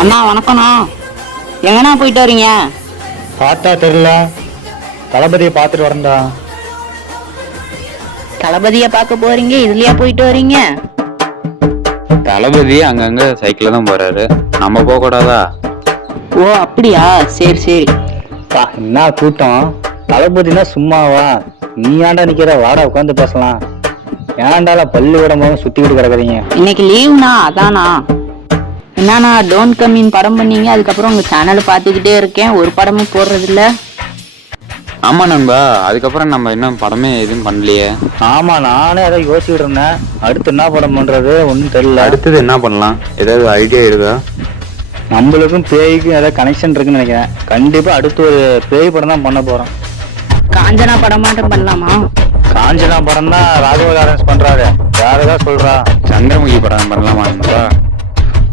அண்ணா வணக்கம்ண்ணா. எங்கண்ணா போயிட்டு வரீங்க? பார்த்தா தெரியல, தளபதியை பார்த்துட்டு வரேன்டா. தளபதியை பார்க்க போறீங்க, இதுலயா போயிட்டு வரீங்க? தளபதி அங்கங்க சைக்கிள்ல தான் போறாரு, நம்ம போக கூடாதா? ஓ அப்படியா, சரி சரி. என்ன கூட்டம், தளபதினா சும்மாவா? நீ ஏன்டா நிக்கிற, வாடா உட்காந்து பேசலாம். ஏன்டால பள்ளி விடமாக சுத்திக்கிட்டு கிடக்குறீங்க? இன்னைக்கு லீவ்ண்ணா, அதானா. என்னண்ணா டோன்ட் கம் இன் படம் பண்ணீங்க, அதுக்கப்புறம் உங்க சேனலை பார்த்துக்கிட்டே இருக்கேன், ஒரு படமும் போடுறது இல்ல. ஆமா நண்பா, அதுக்கப்புறம் நம்ம இன்னும் படமே எதுவும் பண்ணலையே. ஆமா, நானே அதை யோசிச்சுட்டு இருந்தேன். அடுத்து என்ன படம் பண்றது ஒன்றும் தெரியல. அடுத்தது என்ன பண்ணலாம், ஏதாவது ஐடியா இருக்கா? நம்மளுக்கும் பேய்க்கும் ஏதாவது கனெக்ஷன் இருக்குன்னு நினைக்கிறேன். கண்டிப்பா அடுத்து ஒரு பேய் படம் தான் பண்ண போறோம். காஞ்சனா படம் மட்டும் பண்ணலாமா? காஞ்சனா படம் தான் ராகவ லாரன்ஸ் பண்றாரு. வேற ஏதாவது சொல்றா? சந்திரமுகி படம் பண்ணலாமா நண்பா?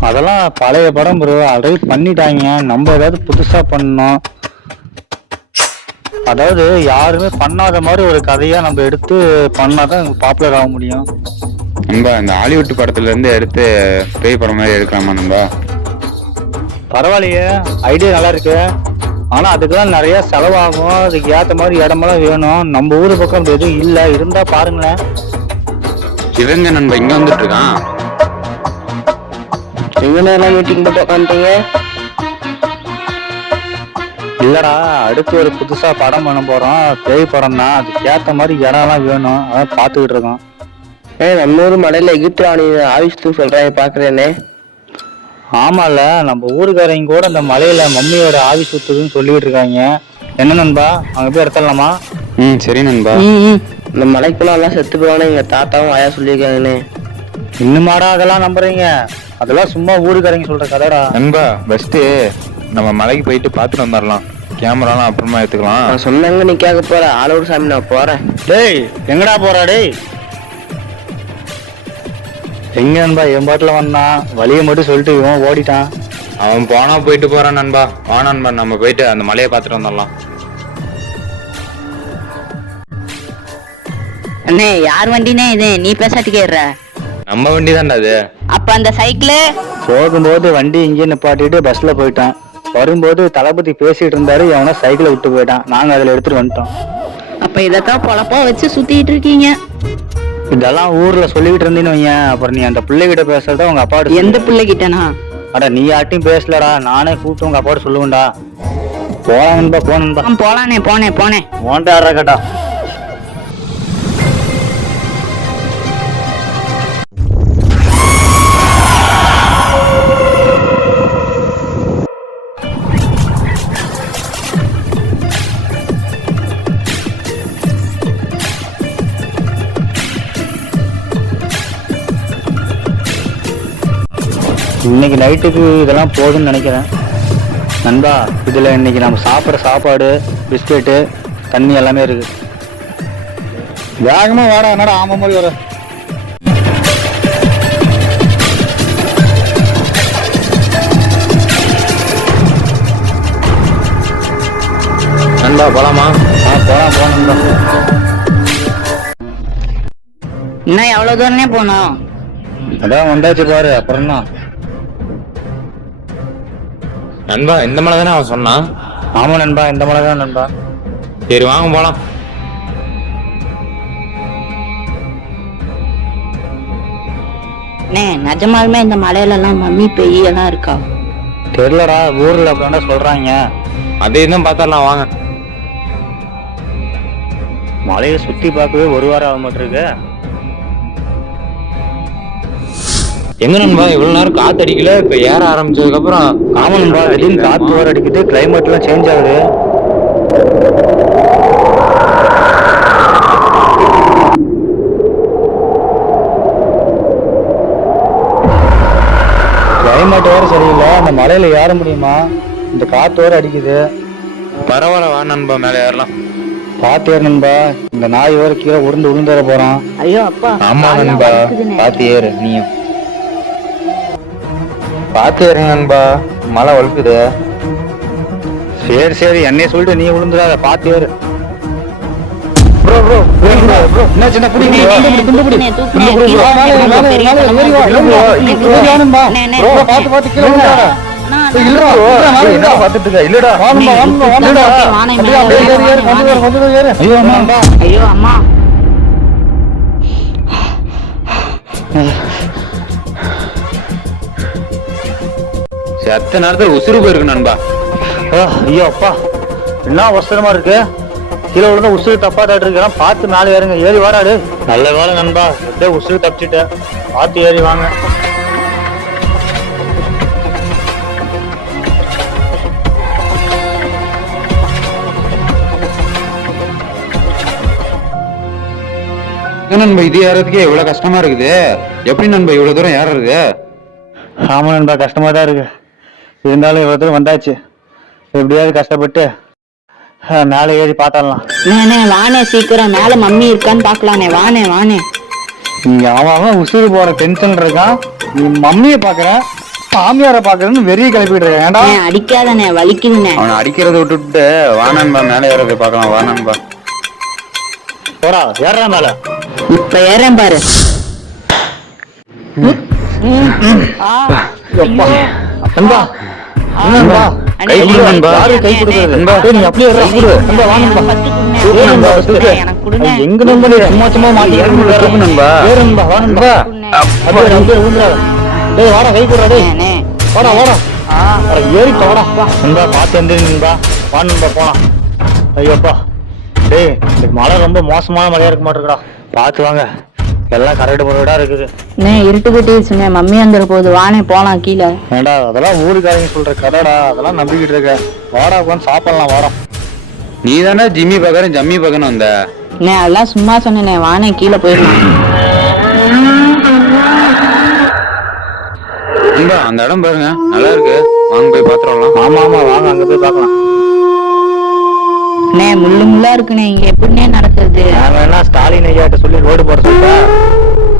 அதெல்லாம் பழைய படம் ப்ரோ, ஆல்ரெடி பண்ணிட்டாங்க. நம்ம ஏதாவது புதுசா பண்ணணும். அதாவது யாருமே பண்ணாத மாதிரி ஒரு கதையா நம்ம எடுத்து பண்ணாதான் பாப்புலர் ஆக முடியும். நண்பா, இந்த ஹாலிவுட் படத்துல இருந்து எடுத்து பேய் படம் மாதிரி எடுக்கலாமா நண்பா? பரவாயில்லையே, ஐடியா நல்லா இருக்கு. ஆனா அதுக்கெல்லாம் நிறைய செலவாகும். அதுக்கு ஏத்த மாதிரி இடமெல்லாம் வேணும். நம்ம ஊரு பக்கம் எதுவும் இல்ல, இருந்தா பாருங்களேன். இவங்க நண்பா இங்க வந்துட்டு இருக்கான். எல்லாம் மீட்டிங் போட்டு உட்காந்துட்டீங்க? இல்லடா, அடுத்து ஒரு புதுசா படம் பண்ண போறோம், பேய் படம் தான். அதுக்கு ஏத்த மாதிரி இடம்லாம் வேணும், அதான் பாத்துக்கிட்டு இருக்கோம். நம்ம ஊர் மலையில எகிப்து ஆவிஷ்டு சொல்றேன், பாக்குறேனே. ஆமால, நம்ம ஊருக்காரங்க கூட இந்த மலையில மம்மியோட ஆவி சுத்துதுன்னு சொல்லிட்டு இருக்காங்க. என்ன நண்பா, அங்க போய் எடுத்துடலாமா? சரி நண்பா. இந்த மலைக்குள்ள எல்லாம் செத்து போவானே எங்க தாத்தாவும் ஆயா சொல்லியிருக்காங்கண்ணே. இன்னுமாடா அதெல்லாம் நம்புறீங்க? அதெல்லாம் சும்மா ஊருக்காரங்க சொல்ற கதைடா. நண்பா, பெஸ்ட் நம்ம மலைக்கு போயிட்டு பாத்துட்டு வந்துடலாம். கேமராலாம் அப்புறமா எடுத்துக்கலாம். நான் சொன்னாங்க, நீ கேட்க போற ஆளூர் சாமி, நான் போறேன். டேய் எங்கடா போறா? டேய் எங்க நண்பா, என் பாட்டுல வந்தான், வழியை மட்டும் சொல்லிட்டு இவன் ஓடிட்டான். அவன் போனா போயிட்டு போறான் நண்பா. வா நண்பா, நம்ம போயிட்டு அந்த மலையை பார்த்துட்டு வந்துடலாம். அண்ணே, யார் வண்டினே இது? நீ பேசாட்டுக்கே இருற. நம்ம வண்டி தான்டா அது. அப்ப அந்த சைக்கிள் போகும்போது வண்டி இங்கே நிப்பாட்டிட்டு பஸ்ல போயிட்டான். வரும்போது தளபதி பேசிட்டு இருந்தாரு, எவனா சைக்கிளை விட்டு போயிட்டான். நாங்க அதுல எடுத்துட்டு வந்துட்டோம். அப்ப இதத்தான் பொழப்பா வச்சு சுத்திட்டு இருக்கீங்க? இதெல்லாம் ஊர்ல சொல்லிக்கிட்டு இருந்தீன்னு வையன், அப்புறம் நீ அந்த பிள்ளைகிட்ட பேசுறத உங்க அப்பா. எந்த பிள்ளை கிட்டனா? அட நீ யார்ட்டையும் பேசலடா, நானே கூப்பிட்டு உங்க அப்பாட்ட சொல்லுவேன்டா. போனன்பா போனன்பா. போலானே, போனேன். ஓண்டாடுற கேட்டா. இன்னைக்கு நைட்டுக்கு இதெல்லாம் போதும்னு நினைக்கிறேன் நண்பா. இதுல இன்னைக்கு நம்ம சாப்பிட்ற சாப்பாடு, பிஸ்கெட்டு, தண்ணி எல்லாமே இருக்கு. வேகமா வாடா, என்னடா ஆமா மாதிரி வர. நண்பா போலாமா? போலாம் நண்பா. இன்னும் எவ்வளவு தூரமே போனோம்? அதான் வந்தாச்சு பாரு, அப்புறம் என்ன? நண்பா, இந்த மலை தானே அவன் சொன்னான்? ஆமா நண்பா, இந்த மலை தான் நண்பா. சரி வாங்க போலாம். நிஜமாலுமே இந்த மலையில எல்லாம் மம்மி பெய் எல்லாம் இருக்கா? தெரியலடா, ஊர்ல அப்படின்னா சொல்றாங்க. அதே தான் பார்த்தரலாம் வாங்க. மலையை சுத்தி பார்க்கவே ஒரு வாரம் ஆக மாட்டிருக்கு. எங்க நண்பா இவ்வளவு நேரம் காத்து அடிக்கல, இப்ப ஏற ஆரம்பிச்சதுக்கு அப்புறம். ஆமா நண்பா, திடீர்னு காத்து வர அடிக்குது, கிளைமேட் எல்லாம் சேஞ்ச் ஆகுது. கிளைமேட் வேற சரியில்லை, அந்த மலையில ஏற முடியுமா? இந்த காத்து வேற அடிக்குது. பரவாயில்ல, வா நண்பா, மேல ஏறலாம். பாத்து ஏறு நண்பா, இந்த நாய் வேற கீழே உருண்டு விழுந்துற போறான். ஐயோ அப்பா. ஆமா நண்பா, பாத்து ஏறு நீயும். பாத்து ஏறு நண்பா, மழை வழுக்குது. சரி என்னைய சொல்லிட்டு நீ விழுந்துடாத, பாத்து ஏறு. ப்ரோ என்ன சின்ன புடி பாத்து பாத்து கீழே அண்ணா, ஏய், இல்லடா, இல்லடா, ஏய், இல்லடா. என்னடா பாத்துட்டு இருக்க? இல்லடா. வாங்கம்மா, வாங்கம்மா, வாங்கம்மா. வாணை அப்படியே, மேல, அப்படியே ஏறு, ஏறு, வாணை, கொஞ்சம் வாணை. தூரம் ஏறு. ஐயோ அம்மா. ஐயோ அம்மா. செத்த நேரத்துல உசுறு போயிருக்கு நண்பா. ஐயோ அப்பா, என்ன அவசரமா இருக்கு. கீழே விழுந்தா உசுறு தப்பாட்டாட்டு இருக்கலாம். பார்த்து மேலே ஏறுங்க. ஏறி வாடாடு. நல்ல வேலை நண்பா, எப்படியே உசுறு தப்பிச்சுட்டேன். பார்த்து ஏறி வாங்க. ஏன் நண்பா இது ஏறதுக்கே இவ்வளவு கஷ்டமா இருக்குது? எப்படி நண்பா இவ்வளவு தூரம் ஏறுறது? ஆமா நண்பா, கஷ்டமா தான் இருக்கு. இருந்தாலும் இவ்வளவு தூரம் வந்தாச்சு. எப்படியாவது கஷ்டப்பட்டு மேலே ஏறி பார்த்தாலாம். அண்ணே வாணே, சீக்கிரம் மேல மம்மி இருக்கான்னு பாக்கலானே. வாணே வாணே. இங்க அவன் உசுறு போற டென்ஷன் இருக்கான். நீ மம்மியை பாக்குற, மாமியார பாக்குறேன்னு வெறிய கிளப்பிட்டு இருக்க. ஏன்டா அண்ணே, அடிக்காதண்ணே, வலிக்குதுண்ணே. அவனை அடிக்கிறத விட்டுட்டு வா நண்பா மேலே ஏறதை பார்க்கலாம். வா நண்பா. போடா, ஏறா மேல. இப்ப ஏறேன் பாரு. எப்பா, நண்பா, நண்பா, கை கொடு நண்பா. யாரு கை கொடுக்குறது? நண்பா, நீ அப்படியே ஏறு, கொடு. நண்பா, வா நண்பா. ஏறு நண்பா, தூக்கு. எனக்கு கொடுங்க. எங்க நண்பா நீ சும்மா சும்மா மாட்டி ஏறு நண்பா. தூக்கு நண்பா. ஏறு நண்பா, வா நண்பா. அப்படியே அப்படியே விழுந்துடாத. டேய் வாடா, கை கொடுடா டேய். அண்ணே, வாடா வாடா. அட ஏறி வாடா. நண்பா பார்த்து எந்திரி நண்பா. வா நண்பா போலாம். ஐயோப்பா, டேய் இந்த மழை ரொம்ப மோசமான மழையா இருக்க மாட்டேங்குடா. பார்த்து வாங்க, எல்லாம் கரெக்ட் முறையடா இருக்குது. அண்ணே, இருட்டு கட்டிடுச்சுண்ணே, மம்மி வந்துட போகுது. வாணே போலாம் கீழே. ஏண்டா அதெல்லாம் ஊருக்காரங்க சொல்ற கதைடா, அதெல்லாம் நம்பிக்கிட்டு இருக்க. வாடா உட்காந்து சாப்பிடலாம் வாடா. நீ தானே ஜிம்மி பார்க்கறேன் ஜம்மி பார்க்கணும் வந்த. அண்ணே அதெல்லாம் சும்மா சொன்னேனே. வாணே கீழே போயிடலாம். நண்பா அந்த இடம் பாருங்க, நல்லா இருக்கு. வாங்க போய் பாத்துறோம். ஆமா ஆமா, வாங்க அங்க போய் பார்க்கலாம். அண்ணே முள்ளு முள்ளா இருக்குண்ணே, இங்க எப்படிண்ணே நடக்குது? நான் வேணா ஸ்டாலின் ஐயாட்ட சொல்லி ரோடு போட சொல்லிட்டா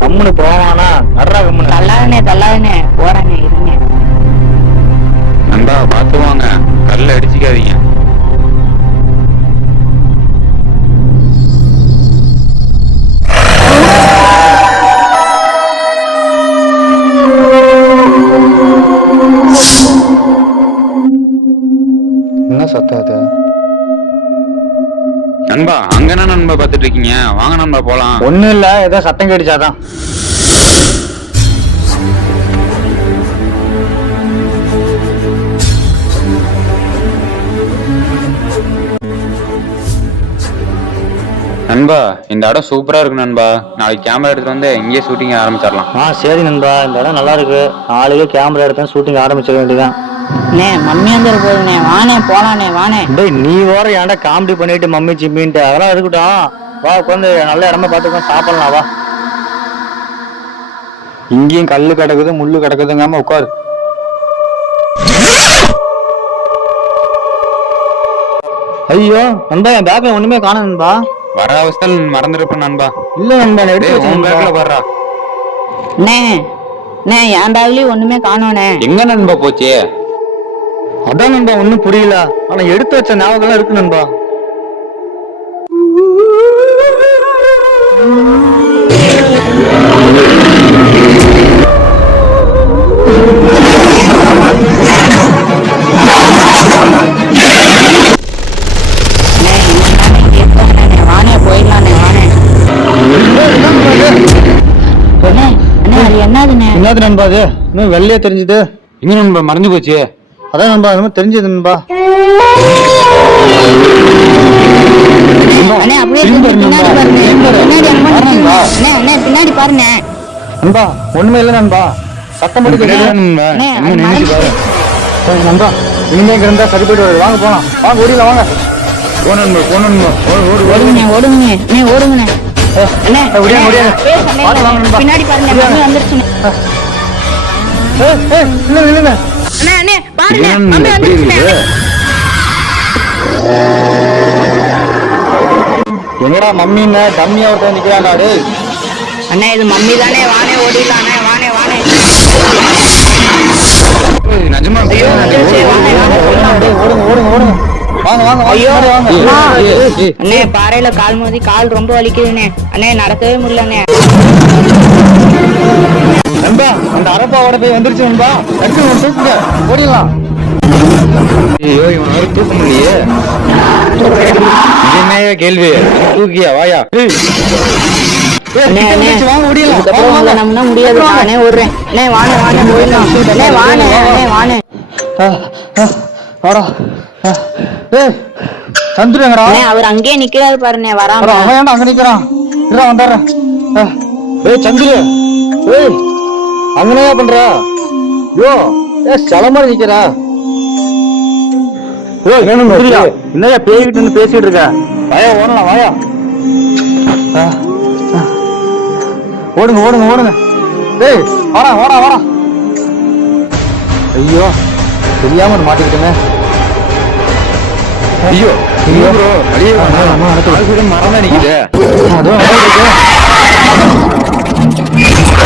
கம்முன்னு போவானா? நடுறா கம்முன்னு. தள்ளாதுண்ணே தள்ளாதுண்ணே, போறானே இருங்க. நண்பா பார்த்து வாங்க, கல்ல அடிச்சுக்காதீங்க. என்ன சத்தம் அது? நண்பா அங்க என்ன நண்பா பாத்துட்டு இருக்கீங்க? வாங்க நண்பா போலாம். ஒண்ணும் இல்ல, ஏதோ சத்தம் கேட்டுச்சாதான். நண்பா இந்த இடம் சூப்பரா இருக்கு நண்பா. நாளைக்கு கேமரா எடுத்து வந்து இங்கேயே ஷூட்டிங் ஆரம்பிச்சிடலாம். சரி நண்பா, இந்த இடம் நல்லா இருக்கு. நாளைக்கே கேமரா எடுத்தா ஷூட்டிங் ஆரம்பிச்சிட வேண்டியதான். அண்ணே மம்மி வந்துட போகுதுண்ணே. வாணே போலானே. வாணே. டேய் நீ வேற ஏன்டா காமெடி பண்ணிட்டு மம்மி சிம்மின்ட்டு அதெல்லாம் இருக்கட்டும். வா உட்காந்து நல்ல இடமா பார்த்து சாப்பிடலாம் வா. இங்கேயும் கல்லு கிடக்குது முள்ளு கிடக்குதுங்காம உட்காரு. ஐயோ நண்பா, என் பேக்ல ஒண்ணுமே காணோம் நண்பா. வர அவஸ்தையில் மறந்துருப்பேன் நண்பா. இல்ல நண்பா, நான் எடுத்து டேய், உன் வச்சேன் பேக்ல நண்பா. வர்றா. அண்ணே அண்ணே, என் பேக்லயும் ஒண்ணுமே காணோண்ணே. எங்க நண்பா போச்சு? அதான் நண்பா ஒண்ணும் புரியல. ஆனா எடுத்து வச்ச ஞாபகம் இருக்கு நண்பா. வாணே போயிடலாண்ணே. வாணே. அண்ணே அண்ணே, அது என்னதுண்ணே? என்னது நண்பா அது? இன்னும் வெள்ளையா தெரிஞ்சது. எங்க நண்பா மறைஞ்சு போச்சு? அதான் நண்பா இன்னும் தெரிஞ்சது நண்பா. அண்ணே அப்படியே பின்னாடி பாருங்க. பின்னாடி அம்மா. அண்ணே அண்ணே பின்னாடி பாருண்ணே. நண்பா ஒண்ணுமே இல்ல நண்பா. சத்தம் மட்டும் கேக்குது. நண்பா, அண்ணே, என்ன அது நினைச்சு பாரு. சரி நண்பா, இனிமே இங்க இருந்தா சரி போயிட்டு வருது. வாங்க போலாம். வாங்க ஓடில வாங்க. போ நண்பா போ நண்பா. ஓடு ஓடுங்கண்ணே ஓடுங்கண்ணே. அண்ணே ஓடுங்கண்ணே. அண்ணே ஓடியாங்க ஓடியாங்க. பார்த்து வாங்க நண்பா. பின்னாடி பாருங்க, மம்மி வந்துருச்சுண்ணே. இல்ல இல்ல. அண்ணே அண்ணே பாருங்க, ஏன் மம்மி எப்படி வந்துருச்சுண்ணே. இருக்குது? என்னடா மம்மின்னு டம்மியா ஒருத்தன் நிக்கிறான் நாடு. அண்ணே இது மம்மி தானே. வாணே ஓடிடலாம். அண்ணே வாணே வாணே. நிஜமா ஐயோ, ஓடு, ஓடு, சரி, வாங்க, ஓடு, வாங்க, ஓடு. போலாம். ஓடுங்க ஓடுங்க ஓடுங்க. வாங்க வாங்க ஐயோ வாங்க அம்மா. ஏய். அண்ணே பாறையில கால் மோதி கால் ரொம்ப வலிக்குதுண்ணே. அண்ணே நடக்கவே முடியலண்ணே. நண்பா அந்த அரப்பாவோட போய் வந்துருச்சு நண்பா. டக்குனு தூக்குங்க ஓடிடலாம். ஐயோ இவன் வேற தூக்க முடியலையே. இது என்னையா கேள்வி? தூக்கியா வாயா. அண்ணே அண்ணே வாங்க ஓடிடலாம். இதுக்கப்புறம் உங்களை நம்பினா முடியாது. நானே ஓடுறேன். அண்ணே வாணே போயிடலாம். அண்ணே வாணே வாணே. வாடா. ஏய் சந்துருங்கடா. அண்ணே அவர் அங்கேயே நிக்கிறாரு பாருண்ணே வராம. அவன் ஏன்டா அங்க நிக்கிறான்? இருடா வந்துடுறேன். ஏய் சந்துரு. ஏய் அங்கனையா பண்ற? யோ சில மாதிரி நிக்கிறா. யோ வேணுங்க என்னையா பேய்கிட்டு பேசிட்டு இருக்க? வாயா ஓடலாம் வாயா. ஓடுங்க ஓடுங்க ஓடுங்க. டேய் வாடா வாடா வாடா. ஐயோ தெரியாம மாட்டிக்கிட்டேங்க. ஐயோ ஐயோ ப்ரோ அடியே மரம் நிக்குது. அதுவும்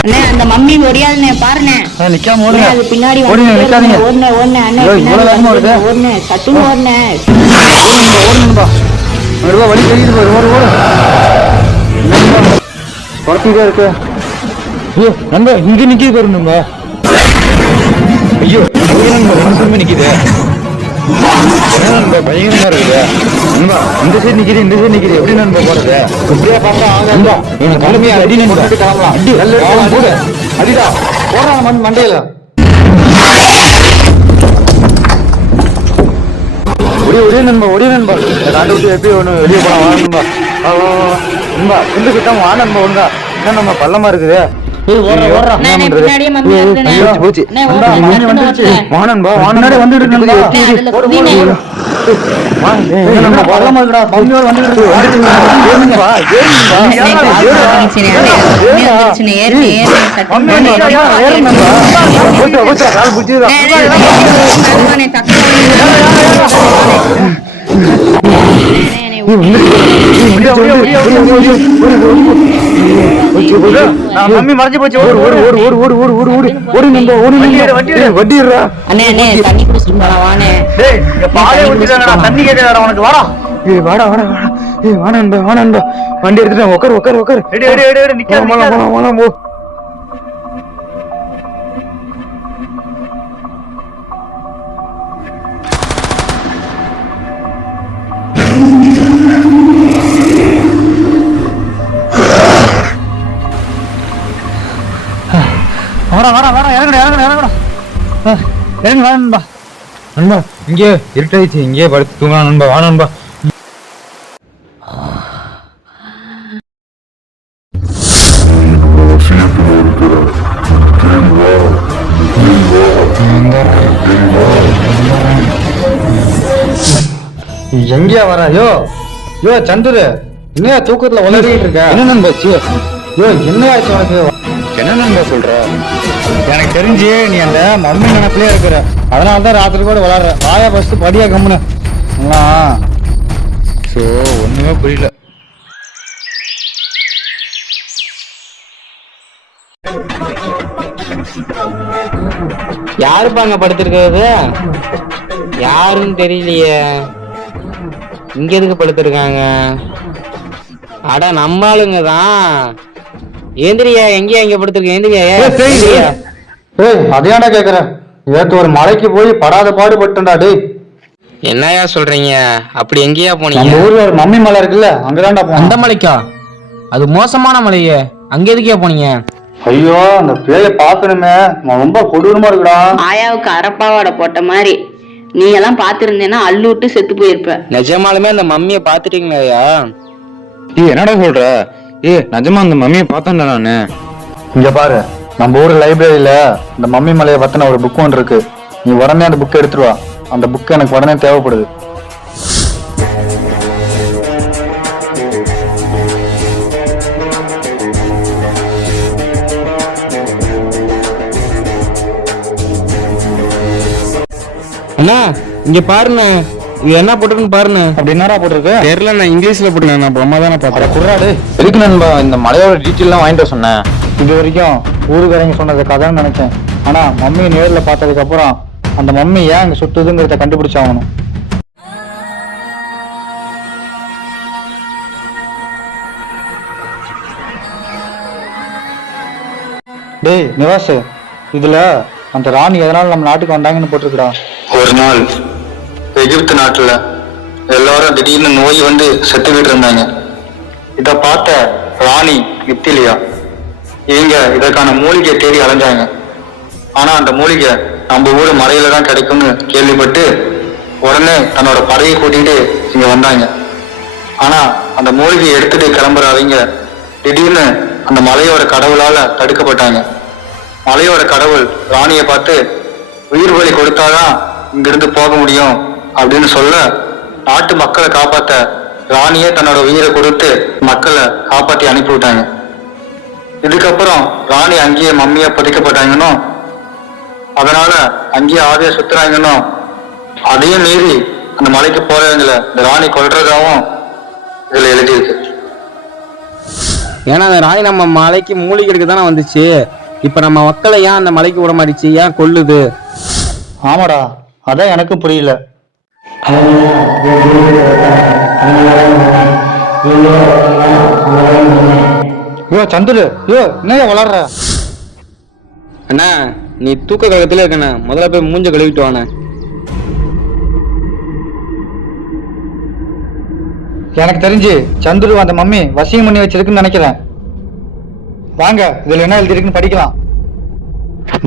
அண்ணே அந்த மம்மி ஒடியாதுண்ணே பாருண்ணே. நிக்காம அண்ணே, ஓடுங்க. அது பின்னாடி ஓடுங்க நிக்காதீங்க. ஓடுனே அண்ணே ஐயோ, பின்னாடி இவ்வளவு வேகமா வந்து ஓடுது? ஓடுனே சட்டுன்னு ஓடுனே. ஓடுங்கப்பா. மெதுவா வழி தெரியுது பாரு. ஓடு ஓடு. குறைச்சிட்டே இருக்கு. ஐயோ நண்பா இங்க நிக்கிது பாரு நண்பா. ஐயோ நண்பா நிக்குது. என்ன நண்பா பயங்கரமா இருக்குது நண்பா. இந்த சைடு நிக்குது இந்த சைடு நிக்குது. எப்படி நண்பா போறது? இப்படியே பார்த்தா ஆக நண்பா இவன் கிளம்பியா அடி நண்பா. கிளம்பலாம். அடி போடு அடிடா. போடுறான் மண்டையில. ஒரே நண்பா நண்பா. காண்டு விட்டு எப்படி ஒண்ணு வெளியே போலாம் வா நண்பா. வா வா வா நண்பா. குண்டு கிட்ட வா நண்பா ஒழுங்கா. என்ன நம்ம பள்ளமா இருக்குது. ஏய் ஓடுறா ஓடுறா. அண்ணே, அண்ணே, பின்னாடியே மம்மி வருதுண்ணே. போச்சு. அண்ணே, நண்பா ஓடுறேன், முன்னாடி சட்டுன்னு வந்துருச்சு. ஓடுறேன். வா நண்பா வா முன்னாடி வந்துட்டு நண்பா. அண்ணே, அதுல ஓடு குதிண்ணே. ஓடு வா. ஏய் நண்பா பள்ளமா இருக்குடா. பம்மியோட வந்துட்டு இருக்கு. ஏறுங்கப்பா ஏறுங்கப்பா. அண்ணே, கால் வந்துருச்சுண்ணே. அண்ணே, மம்மி வந்துருச்சுண்ணே. ஏறுண்ணே, மம்மி சட்டுன்னு வந்துருச்சா? ஏறு நண்பா. போச்சு போச்சு கால் புடிச்சுடா. அண்ணே, தக்குவானே, தக்குவானே. மம்மி மறைஞ்சு போச்சு. ஓடு ஓடு ஓடு ஓடு ஓடு ஓடு ஓடு ஓடு ஓடு நண்பா ஓடு வண்டிடுறா. அண்ணே அண்ணே தண்ணி குடிச்சிட்டு போலாம் வாண்ணே. டேய் இங்க பாலே ஊத்திட்டாங்கடா. தண்ணி கேக்குறடா உனக்கு. வாடா. ஏய் வாடா வாடா வாடா. ஏய் வா நண்பா. வண்டி எடுத்துட்டேன். உட்கார். எடு நிக்காத நிக்காத. போ. வாடா இறங்குடா. இறங்கு வா நண்பா. நண்பா இங்கே இருட்டாயிடுச்சு. இங்கே படுத்து தூங்கலாம் நண்பா. வா நண்பா. எங்கேயா வர? யோ சந்துரு என்ன தூக்கத்துல உளறிட்டு இருக்க? என்ன நண்பா சி? யோ என்ன ஆச்சு உனக்கு? என்ன நண்பா சொல்ற? எனக்கு தெரிஞ்சு நீ அந்த மம்மி நினைப்பிலே இருக்கிற. அதனால தான் ராத்திரி கூட விளாடுற. வாயா ஃபர்ஸ்ட் படியா கம்முன்னு. ஸோ ஒண்ணுமே புரியல. யாருப்பா அங்க படுத்திருக்கிறது? யாருன்னு தெரியலையே. இங்க எதுக்கு படுத்திருக்காங்க? அட நம்ம ஆளுங்க தான். ஏந்திரியா எங்கேயா இங்க படுத்திருக்க? ஏந்திரியா ஏய் அதையாண்டா கேக்குறேன். நேத்து ஒரு மலைக்கு போய் படாத பாடுபட்டுடா. டேய் என்னையா சொல்றீங்க? அப்படி எங்கேயா நம்ம போனீங்க? ஊர்ல ஒரு மம்மி மலை இருக்குல்ல, அங்கதான்டா போனோம். அந்த மலைக்கா? அது மோசமான மலையே. அங்க எதுக்கே போனீங்க? ஐயோ அந்த பேய பாக்கணுமே. ரொம்ப கொடூரமா இருக்குடா. ஆயாவுக்கு அரப்பாவாடை போட்ட மாதிரி நீ எல்லாம் பாத்துருந்தேன்னா அள்ளுட்டு செத்து போயிருப்ப. நிஜமாலுமே அந்த மம்மியை பாத்துட்டீங்களா? என்னடா சொல்ற? நிஜமா அந்த மம்மியை பார்த்தேன்டா நானு. இங்க பாரு, நம்ம ஊர் லைப்ரரியில இந்த மம்மி மலையை பத்தின ஒரு புக் ஒன்று இருக்கு. நீ உடனே அந்த புக்கை எடுத்துட்டு வா. அந்த புக் எனக்கு உடனே தேவைப்படுது. அண்ணா இங்க பாருண்ணே, இது என்ன போட்டிருக்குன்னு பாருண்ணே. அப்படி என்னடா போட்டிருக்கு? தெரியல, நான் இங்கிலீஷ்ல போட்டுருக்கேன். நான் அம்மா தானே பார்த்தேன். குர்ராடு இருக்கு நண்பா. இந்த மலையோட டீட்டெயிலாம் வாங்கிட்டு வர சொன்னேன். இது வரைக்கும் ஊருக்காரங்க சொன்னது கதைன்னு நினைச்சேன். ஆனா மம்மியை நேர்ல பார்த்ததுக்கு அப்புறம் அந்த மம்மி ஏன் அங்க சுத்துதுங்கிறத கண்டுபிடிச்சாகணும். டேய் நிவாஸ், இதுல அந்த ராணி எதனால நம்ம நாட்டுக்கு வந்தாங்கன்னு போட்டிருக்குடா. ஒரு நாள் எகிப்து நாட்டுல எல்லாரும் திடீர்னு நோய் வந்து செத்துக்கிட்டு இருந்தாங்க. இத பார்த்த ராணி மித்திலியா இவங்க இதற்கான மூலிகை தேடி அலைஞ்சாங்க. ஆனா அந்த மூலிகை நம்ம ஊர் மலையில தான் கிடைக்கும்னு கேள்விப்பட்டு உடனே தன்னோட படையை கூட்டிட்டு இங்க வந்தாங்க. ஆனா அந்த மூலிகையை எடுத்துட்டு கிளம்புற அவங்க திடீர்னு அந்த மலையோட கடவுளால தடுக்கப்பட்டாங்க. மலையோட கடவுள் ராணியை பார்த்து உயிர் பலி கொடுத்தாதான் இங்கிருந்து போக முடியும் அப்படின்னு சொல்ல, நாட்டு மக்களை காப்பாத்த ராணியே தன்னோட உயிரை கொடுத்து மக்களை காப்பாத்தி அனுப்பி விட்டாங்க. இதுக்கப்புறம் ராணி அங்கேயே மம்மியா புதைக்கப்பட்டாங்கன்னு, அதனால அங்கேயே ஆவியா சுத்துறாங்கன்னு, அதையும் மீறி அந்த மலைக்கு போறவங்களை இந்த ராணி கொல்றதாவும் இதுல எழுதியிருக்கு. ஏன்னா அந்த ராணி நம்ம மலைக்கு மூலிகை எடுக்க தானே வந்துச்சு. இப்ப நம்ம மக்களை ஏன் அந்த மலைக்கு விட மாட்டிச்சு, ஏன் கொல்லுது? ஆமாடா, அதான் எனக்கும் புரியல. ஐயோ சந்துரு, ஐயோ என்னையா வளர்ற? அண்ணா நீ தூக்க கழகத்துல இருக்கண்ணா, முதல்ல போய் மூஞ்ச கழுவிட்டு வாண்ணே. எனக்கு தெரிஞ்சு சந்துரு அந்த மம்மி வசியம் பண்ணி வச்சிருக்குன்னு நினைக்கிறேன். வாங்க இதுல என்ன எழுதிருக்குன்னு படிக்கலாம்.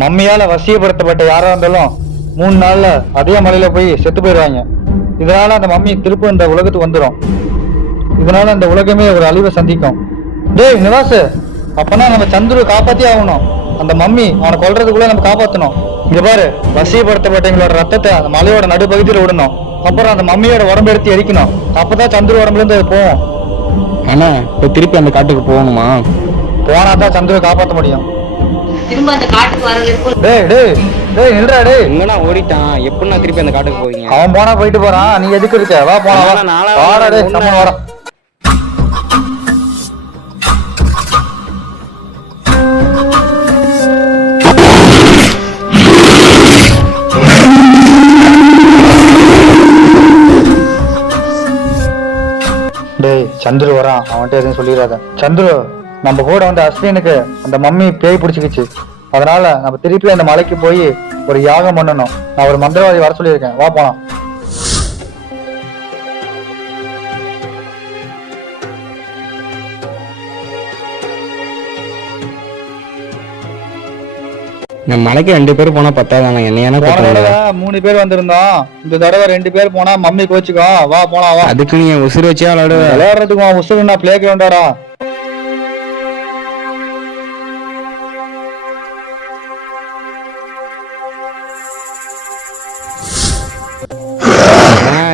மம்மியால வசியப்படுத்தப்பட்ட யாரா இருந்தாலும் 3 நாள்ல அதே மலையில போய் செத்து போயிடுவாங்க. இதனால அந்த மம்மி திரும்ப இந்த உலகத்துக்கு வந்துடும். இதனால அந்த உலகமே ஒரு அழிவை சந்திக்கும். டேய் நிவாஸ், அப்பனா நம்ம சந்துரு காப்பாத்தி ஆகணும். அந்த மம்மி அவனை கொல்றதுக்குள்ள நம்ம காப்பாத்தணும். இங்க பாரு, வசியப்படுத்தப்பட்டவங்களோட ரத்தத்தை அந்த மலையோட நடுப்பகுதியில விடணும். அப்புறம் அந்த மம்மியோட உடம்பு எடுத்து எரிக்கணும். அப்பதான் சந்துரு உடம்புல இருந்து அது போவோம். அண்ணா இப்ப திருப்பி அந்த காட்டுக்கு போகணுமா? போனாதான் சந்துருவை காப்பாற்ற முடியும். திரும்ப அந்த காட்டுக்கு வரதுக்கு டேய் டேய் டேய் நில்றா டேய். எங்கண்ணா ஓடிட்டான், எப்படின்னா திருப்பி அந்த காட்டுக்கு போவீங்க? அவன் போனா போயிட்டு போறான், நீ எதுக்கு இருக்க? வா போனா வா. நாளா வாடா டேய், நம்ம வாடா. டேய் சந்துரு வரான், அவன்கிட்ட எதுவும் சொல்லிடாத. சந்துரு, நம்ம கூட வந்த அஸ்வினுக்கு அந்த மம்மி பேய் பிடிச்சிக்கிச்சு. அதனால நம்ம திருப்பி அந்த மலைக்கு போய் ஒரு யாகம் பண்ணணும். நான் ஒரு மந்திரவாதி வர சொல்லியிருக்கேன், வா போலாம். நம்ம மலைக்கு 2 பேர் போனா பத்தாதாங்க, என்ன ஏன்னா போன தடவை 3 பேர் வந்திருந்தோம், இந்த தடவை 2 பேர் போனா மம்மி கோச்சுக்கோ. வா போலாம் வா. அதுக்கு நீ உசுறு வச்சே விளையாடுவ? விளையாடுறதுக்கு உசுறு நான் பிளே கிரவுண்டாடா.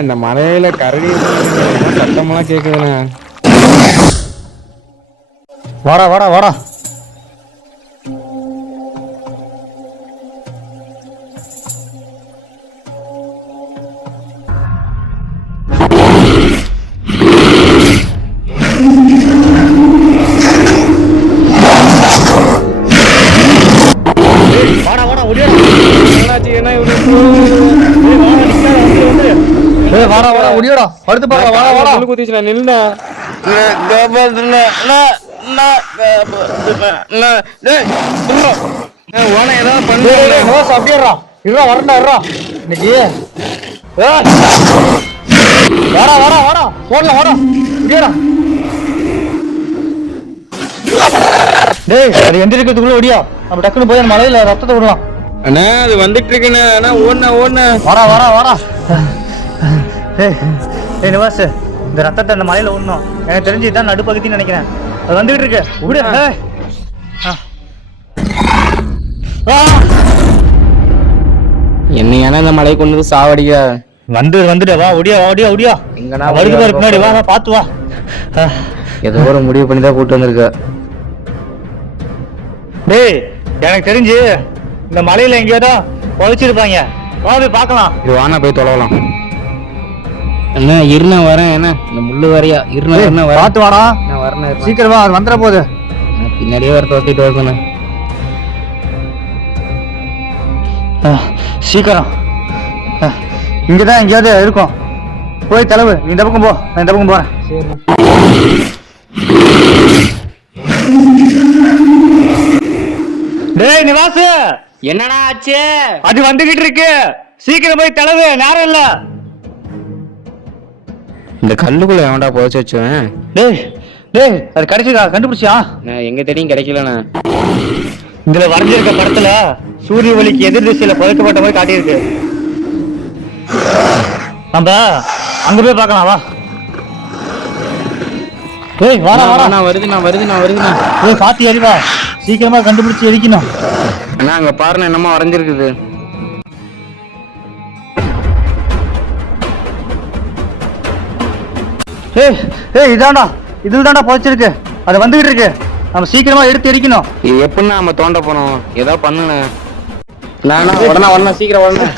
இந்த மலையில கரடி சத்தமெல்லாம் கேக்குதுண்ணா. வாடா வாடா வாடா. வாடா வாடா ஓடியா. என்னாச்சு, என்ன இவ்வளவு ஏய் வாடா வாடா ஓடியாடா. படுத்து பாடா. வாடா வாடா. முள்ளு குத்திச்சுடா, நில்லுண்ணா. ஏதாவது பண்ணு. அப்படியேடா. இருடா வரண்டா இருடா. இன்னைக்கு வாடா வாடா வாடா. போடலாம் வாடா. ஓடியாடா. டேய் அது எந்திரிக்கிறதுக்குள்ள ஓடியா. நம்ம டக்குன்னு போய் அந்த மலையில ரத்தத்தை விடலாம். அண்ணா அது வந்துட்டு இருக்குண்ணா. அண்ணா ஓடுண்ணா. வாடா வாடா வாடா. ஏய் நிவாஸ், இந்த ரத்தத்தை அந்த மலையில விடணும். எனக்கு தெரிஞ்சு இதான் நடுப்பகுதின்னு நினைக்கிறேன். அது வந்துகிட்டு இருக்கு. விடு. என்ன ஏன்னா இந்த மலை கொண்டு வந்து சாவடிக்க வந்துட்டு வா. ஒடியா ஒடியா ஒடியா. எங்கண்ணா வருது பாரு பின்னாடி. வா பாத்து வா. ஏதோ ஒரு முடிவு பண்ணி தான் கூட்டு வந்திருக்க. டேய் எனக்கு தெரிஞ்சு இந்த மலையில எங்கேயாவது புதைச்சிருப்பாங்க. வா போய் பார்க்கலாம். இது வானா போய் தொலைவலாம். அண்ணா இருண்ணா வரேன். என்ன இந்த முள்ளு வரையா? இருண்ணா வரேன். பார்த்து வாடா. நான் வரேன். சீக்கிரம் வா, அது வந்துட போகுது. பின்னாடியே வர தோத்திட்டு வரேண்ணா. சீக்கிரம். இங்கதான் எங்கேயாவது இருக்கும். போய் தலைவு, நீ இந்த பக்கம் போ, நான் இந்த பக்கம் போறேன். டேய் நிவாசு, என்னடா ஆச்சு? அது வந்துகிட்டு இருக்கு, சீக்கிரம் போய் தளவு, நேரம் இல்ல. இந்த கல்லுக்குள்ள எவன்டா புதைச்சு வச்சேன்? டேய் டேய், அது கிடைச்சதா? கண்டுபிடிச்சியா? நான் எங்க தேடியும் கிடைக்கலண்ணா. இதுல வரைஞ்சிருக்க படத்துல சூரிய ஒளிக்கு எதிர் திசையில புதைக்கப்பட்ட மாதிரி காட்டியிருக்கு. நம்ம அங்க போய் பார்க்கலாம், வா. டேய் வாடா வாடா. வருதுண்ணா. டேய் பாத்தி எறிவா, சீக்கிரமா கண்டுபிடிச்சு எரிக்கணும். அண்ணா அங்க பாருண்ணா, என்னமா வரைஞ்சிருக்குது. ஏய் ஏய், இதாண்டா, இதுல தாண்டா புதைச்சிருக்கு. அது வந்துகிட்டு இருக்கு, நம்ம சீக்கிரமா எடுத்து எரிக்கணும். இது எப்படின்னா நம்ம தோண்ட போனோம்? ஏதோ பண்ணுண்ணே. உடனே சீக்கிரம் உடனே.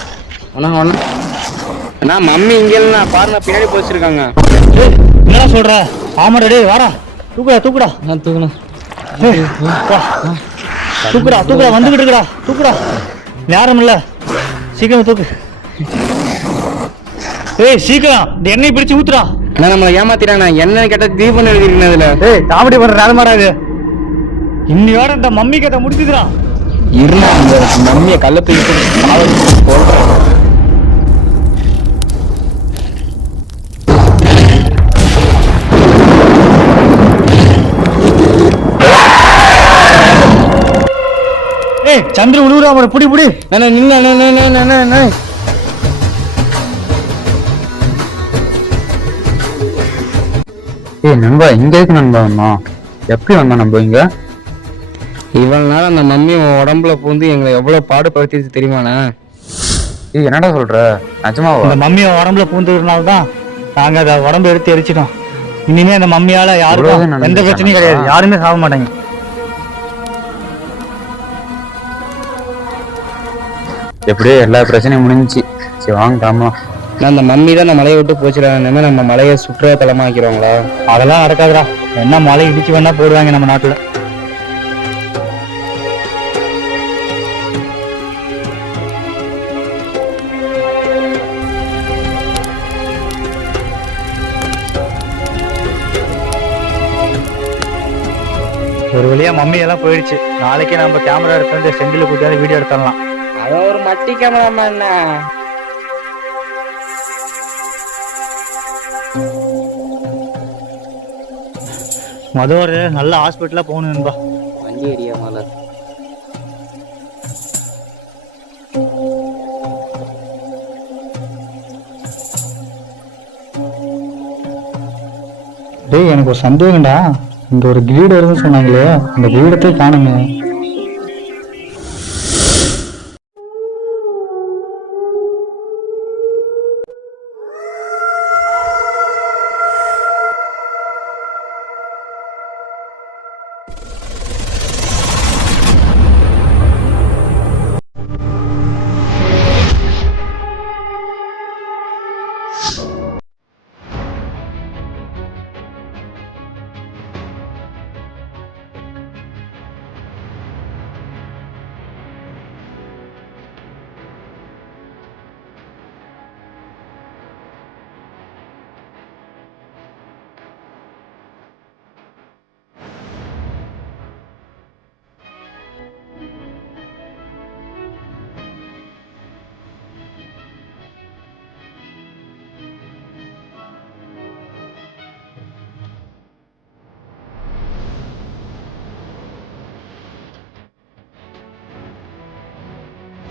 அண்ணா மம்மி இங்க இல்லைண்ணா, பாருண்ணா பின்னாடி போச்சிருக்காங்க. ஏய் என்னடா சொல்ற? ஆமாடா, டேய் வாடா, தூக்குடா தூக்கணும். ஏய், வா. தூக்குடா வந்துகிட்டு இருக்குடா, தூக்குடா, நேரம் இல்ல, சீக்கிரம் தூக்கு. ஏய் சீக்கிரம் இந்த எண்ணெய் பிடிச்சு ஊத்துடா. அண்ணா நம்மளை ஏமாத்திட்டாண்ணா, என்ன கேட்டா தீபம் எழுதிருக்கேன் அதுல. ஏய் காமெடி பண்ற நேரமாடா இது. இன்னையோட இந்த மம்மி கதை முடிச்சுதுடா. இருந்தா அந்த மம்மியை கல்ல தூக்கி போடுறேன். ஏய் சந்திர உழுவுறா, அவனை புடி. நின்னு ஏய் நண்பா, இங்க இருக்கு நண்பா. வந்தோம் எப்படி வந்தோம் நம்ம இங்க? இவ்வளவு நேரம் அந்த மம்மி உடம்புல பூந்து எங்களை எவ்வளவு பாடுபடுத்திடுச்சு தெரியுமாண்ணா? ஏய் என்னடா சொல்ற, நிஜமாவா? இந்த மம்மியை உடம்புல பூந்ததுனால தான் நாங்க அதை உடம்பு எடுத்து எரிச்சிட்டோம். இனிமே அந்த மம்மியால யாருக்கும் எந்த பிரச்சனையும் கிடையாது, யாருமே சாக மாட்டாங்க. எப்படியோ எல்லா பிரச்சனையும் முடிஞ்சிச்சு. சரி வாங்க கிளம்பலாம். நான் அந்த மம்மி தான் நம்ம மலையை விட்டு போச்சுறாங்க. நம்ம மலையை சுற்றுலா தலமா ஆக்கிடுவாங்களா? அதெல்லாம் நடக்காதுடா. என்ன மலை இடிச்சு வேணா போடுவாங்க நம்ம நாட்டுல. ஒரு வழியா மம்மி எல்லாம் போயிடுச்சு. நாளைக்கே நம்ம கேமரா எடுத்து வந்து செந்தில கூட்டியாவது வீடியோ எடுத்துடலாம். அவன் ஒரு மட்டி கேமராமேன். ஒரு நல்ல ஹாஸ்பிட்டலா போகணும் நண்பா. வண்டி ஏரியா மேல டேய் எனக்கு ஒரு சந்தேகம்டா. இங்க ஒரு கிரீடு இருக்குன்னு சொன்னாங்களே, அந்த கிரீடத்தை காணுங்க.